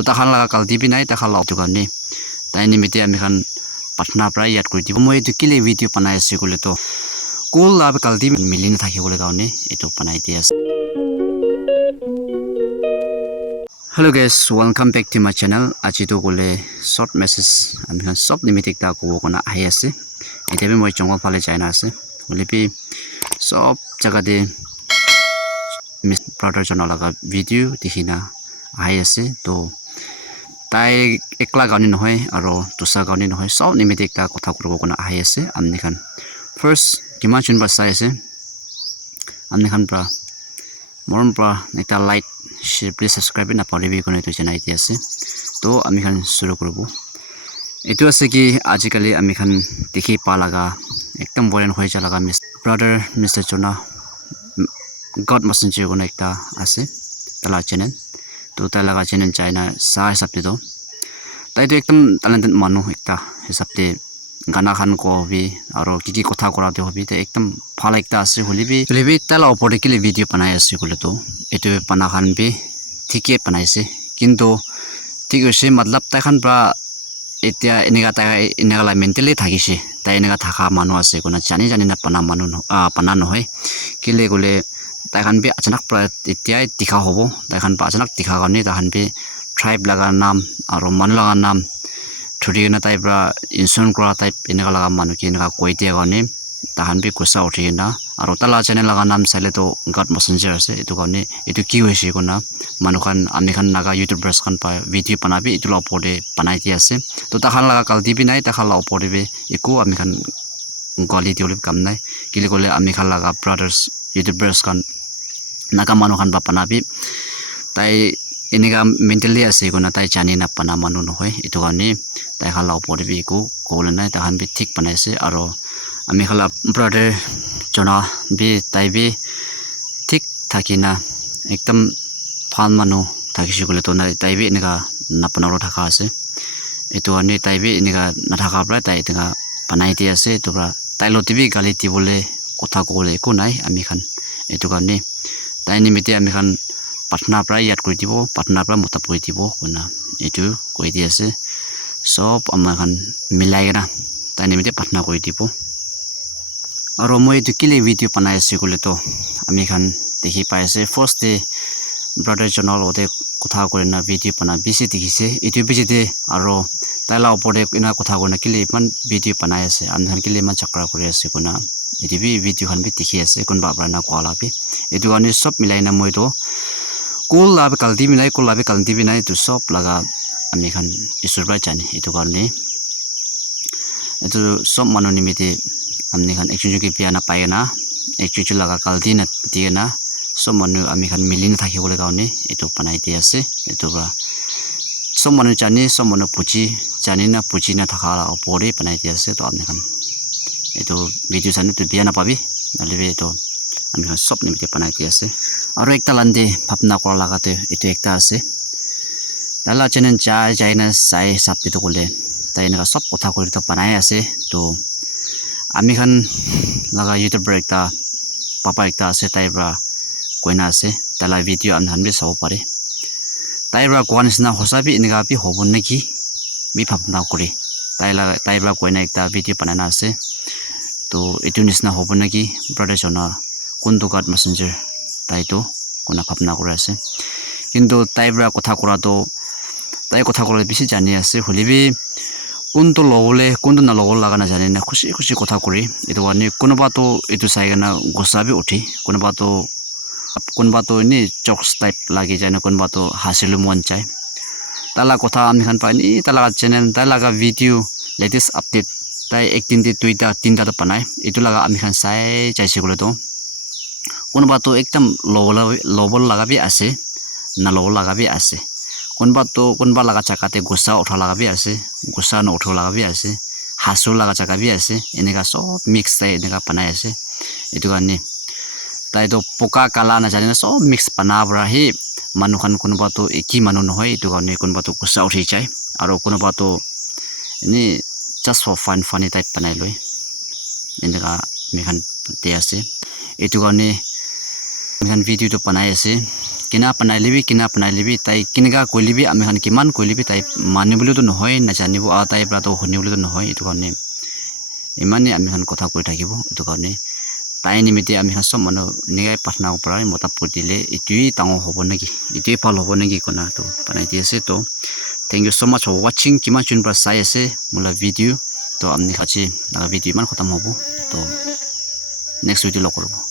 তো তাখান লাগা কালতি বি নাই তাখান লাও তুকানি তাই নিমিতে আমি খান পাটনা প্রায় ইয়াত কৰি দিব মই এটো কিলে ভিডিও বনাই আছে কলে তো কোল লাভ কালতি মিলি না থাকিবলৈ কাৰণে এটো বনাই দি আছে Hello guys, welcome back to my channel. Aji to kole short message আমি খান সব নিমিতে তা কব কোনা আহি আছে এতিয়াবে মই জঙ্গল ফালে যাই না আছে হলিপি সব জায়গাতে মিস ব্রাদার জন লাগা ভিডিও দেখিনা আহি আছে তো তাই একলা গানি নহয় আৰু দুসা গানি নহয় সব নিমিতে তা কথা কৰিব কোনা আহি আছে আমি খান ফাৰ্স্ট কিমান চুন বাসাই আছে আমি খান প্ৰা মৰম প্ৰা এটা like share please subscribe na paribi kone to channel iti ase to ami khan shuru koribo etu ase ki ajikali ami khan dekhi pa laga ekdam boring hoi jalaga brother Mr. Jona God messenger kone ekta ase tala channel to tala channel China sa hisab te to tai to ekdam talented manu ekta hisab te gana khan ko hobi aro kiki kotha kora te hobi te ekdam phala ekta ase holibi tala opor kile video banai ase kole to etu pana khan bi ঠিকে বনাইছে কিন্তু ঠিক আছে মতলব তাই খান প্রা এতিয়া এনেকা তাই এনেকা মেন্টালি থাকিছে তাই এনেকা থাকা মানুহ আছে কোনা জানি না পানা মানুহ পানা নহয় কিলে গলে তাই খান বি আচানক প্রা এতিয়া দেখা হব তাই খান আচানক দেখা কাৰণে তাই খান বি ট্ৰাইব লাগা নাম আৰু মান লাগা নাম থুৰি না তাই প্ৰা ইনসন কৰা টাইপ এনেকা লাগা মানুহ কি এনেকা কৈ দিয়া কাৰণে তাহান বি কুছা উঠি না আৰু তালা চ্যানেল লাগা নাম চাইলে তো গড মেসেঞ্জাৰ আছে এটো কাৰণে এটো কি হৈছে কোনা মানুখান আমি খান নাগা ইউটিউবার্স খান পা ভিডিও বানাবি এটো লপরে বানাই দি আছে তো তাখান লাগা কালতি বি নাই তাখান লপরে বে একো আমি খান গলি দিওলে কাম নাই কিলে গলে আমি খান লাগা ব্রাদার্স ইউটিউবার্স খান নাগা মানুখান বা বানাবি তাই এনেকা মেন্টালি আছে কোনা তাই জানি না পানা মানুহ নহয় এটো কাৰণে তাই খান লপৰে বে একো কলে নাই তাহান বি ঠিক বানাইছে আৰু আমি খালা ব্রাদার জনা বি তাই বি ঠিক থাকি না একদম ভাল মানুহ থাকিছে গলে তো তাই বি এনেকা নাপানাৰো থাকা আছে এটো আনি তাই বি এনেকা নাথাকা প্ৰায় তাই এনেকা বানাই দি আছে এটো পৰা তাই লতিবি গালি দিবলে কথা কলে একো নাই আমি খান এটো কাৰণে তাই নিমিতে আমি খান পাটনা প্ৰায় ইয়াত কৰি দিব পাটনা পৰা মতা পৰি দিব কোনা এটো কৈ দি আছে সব আমাৰ খান মিলাই না তাই নিমিতে পাটনা কৰি দিব আৰু মই এটো কিলে ভিডিও বনাই আছে কলে তো আমি খান দেখি পাই আছে ফার্স্ট ডে ব্রাদার জনাল ওতে কথা করে না ভিডিও বানা বেশি দেখিছে এটো বেজিতে আৰু তাইলা ওপরে ইনা কথা কই না কিলে ইমান ভিডিও বানাই আছে আমি খান কিলে ইমান চাকৰা কৰি আছে কোনা এটো বি ভিডিও খান বি দেখি আছে কোন বাবৰা না কোলা বি এটো কাৰণে সব মিলাই না মই তো কোল লাভ কালতি মিলাই কোল লাভ কালতি বি নাই তো সব লাগা আমি খান ঈশ্বৰ পাই জানি এটো কাৰণে এটো সব মানুহ নিমিতে আমি খান একজনকে বিয়া না পায় না একজন লাগা কালতি না দিয়ে না সব মানুহ আমি খান মিলি না থাকিবলৈ কাৰণে এটো বনাই দি আছে এটো বা সব মানুহ জানি সব মানুহ পুজি জানি না পুজি না থাকা ওপৰে বনাই দি আছে তো আমি খান এটো ভিডিও চানে তো বিয়া না পাবি নালিবি এটো আমি খান সব নিমিতে বনাই দি আছে আৰু একটা লান্দে ভাবনা কৰা লাগাতে এটো একটা আছে তালা চ্যানেল যাই না চাই সাপতে তো কলে তাই এনেকা সব কথা কৰি তো বনাই আছে তো আমি খান লাগা ইউটিউবৰ একটা পাপা একটা আছে তাই পৰা কইনা আছে তালা ভিডিও আমি হামলে চাব পাৰে তাই পৰা কোৱা নিচিনা হসাবি এনেকা বি হ'ব নেকি বি ভাবনা কৰি তাই পৰা কইনা একটা ভিডিও বনানা আছে তো এটো নিচিনা হ'ব নেকি ব্রাদার জনা কোনটো গড মেসেঞ্জাৰ তাই তো কোনা ভাবনা কৰি আছে কিন্তু তাই পৰা কথা কৰাটো তাই কথা ক'লে বেছি জানি আছে হলিবি কোনটো লগলে কোনটো না লগল লাগা না জানে না খুশি কথা কৰি এটো কাৰণে কোনোবা তো এটো চাইগনা গোসাবি উঠি কোনোবা তো নি জকস টাইপ লাগি যায় না কোনোবা তো হাসিলো মন চাই তালা কথা আমি খান পাই নি তালা চ্যানেল তালা ভিডিও লেটেস্ট আপডেট তাই একদিন দি দুইটা তিনটা তো বানাই এটো লাগা আমি খান চাই চাইছে গলে তো কোনোবা তো একদম লবল লাগাবি আছে না লগল লাগাবি আছে কোনবা লাগা চাকাতে গোসা উঠা লাগাবি আছে গোসা ন উঠা লাগাবি আছে হাসু লাগা চাকাবি আছে এনেকা সব মিক্স তাই এনেকা বানাই আছে এটো কাৰণে তাই তো পোকা কালা না জানে না সব মিক্স বানা বৰা হি মানুখান কোনবা তো একি মানুহ নহয় এটো কাৰণে কোনবা তো গোসা উঠি যায় আৰু কোনবা তো এনে জাস্ট ফৰ ফানি টাইপ বানাই লয় এনেকা মেখান দে আছে এটো কাৰণে মেখান ভিডিও তো বানাই আছে kina panai libi tai kinga koilibi ami khan kiman koilibi tai manibulu to nohoi na janibo a tai pra to honibulu to nohoi itu karone imane ami khan kotha koi thakibo itu karone tai nimite ami khan sob manu nigai pathna upra mota putile itui tango hobo naki itui pal hobo naki kona to panai di ase to thank you so much for watching kiman chun pra sai ase mula video to amni khachi na video man khatam hobo to next video lo korbo